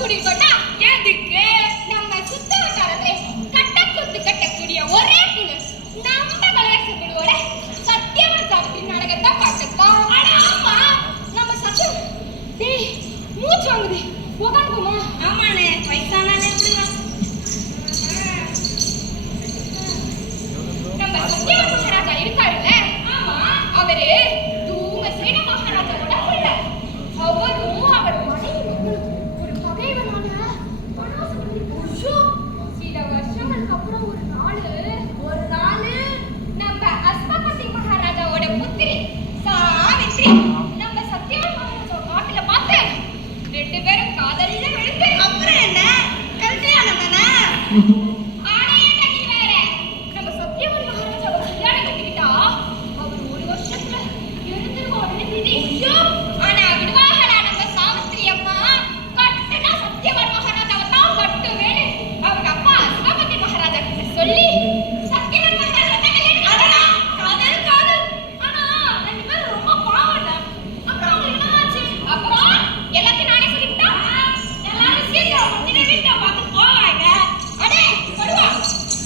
கூட்டிட்டு சொன்னா எதுக்கு? நம்ம சுத்த கட்ட கொத்து கட்டக்கூடிய ஒரே குழு நம்ம கலரச குழுவோட சத்தியவன் சாவித்திரி நாடகத்தை பார்த்துருக்கோம். ஆனா ஆமா நம்ம சத்தியம் டேய் மூச்சு வாங்குது. உட்காந்துக்குமா ஆமாண்ணே வயசானாலே எப்படி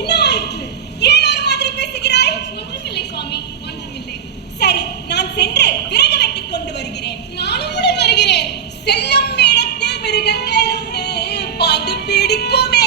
என்ன ஆயிற்று? ஏன் ஒரு மாதிரி பேசுகிறாய்? ஒன்றுமில்லை சுவாமி. ஒன்றுமில்லை. சரி நான் சென்று விறகு வெட்டி கொண்டு வருகிறேன். நானும் கூட வருகிறேன். செல்லும் இடத்தில் மிருகங்கள் பாய்ந்து பிடிக்குமே.